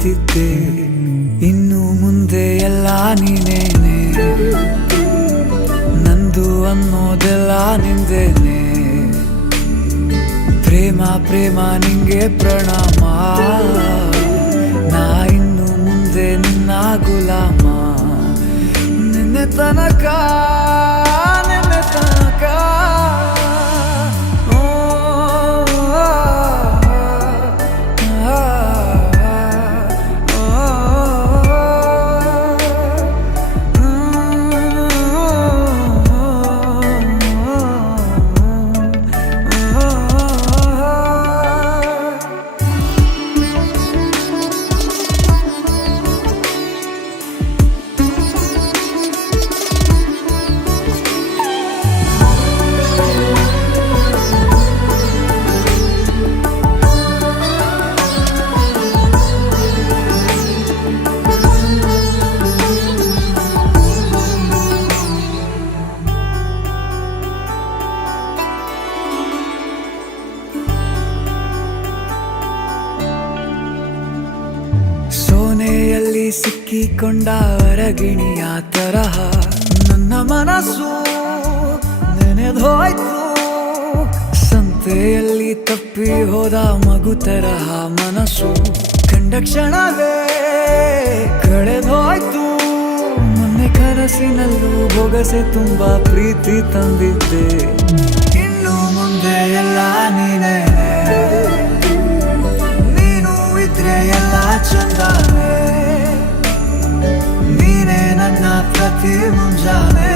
ನಂಬುತ್ತಿದ್ದೆ, ಇನ್ನು ಮುಂದೆ ಎಲ್ಲ ನೀನೇನೆ, ನಂದು ಅನ್ನೋದೆಲ್ಲ ನಿಂದೇನೆ. ಪ್ರೇಮ ಪ್ರೇಮ ನಿಂಗೆ ಪ್ರಣಾಮ, ನಾ ಇನ್ನು ಮುಂದೆ ನಿನ್ನ ಗುಲಾಮ. ನಿನ್ನೆ ತನಕ ನಿನ್ನೆ ತನಕ ಸೋನೆಯಲ್ಲಿ ಸಿಕ್ಕಿಕೊಂಡ ಅರಗಿಣಿಯ ತರಹ ನನ್ನ ಮನಸ್ಸು ನೆನೆದೋಯ್ತು. ಸಂತೆಯಲ್ಲಿ ತಪ್ಪಿ ಹೋದ ಮಗು ತರಹ ಮನಸ್ಸು ಕಂಡ ಕ್ಷಣವೇ ಕಳೆದೋಯ್ತು. ಮೊನ್ನೆ ಕನಸಿನಲ್ಲೂ ಬೊಗಸೆ ತುಂಬಾ ಪ್ರೀತಿ ತಂದಿದ್ದೆ, ಇನ್ನು ಮುಂದೆ ಎಲ್ಲ ನೀನೇ, ನೀನು ಇದ್ರೆ ಎಲ್ಲ ಚಂದಾನೆ, ನೀನೇ ನನ್ನ ಪ್ರತಿ ಮುಂಜಾನೆ.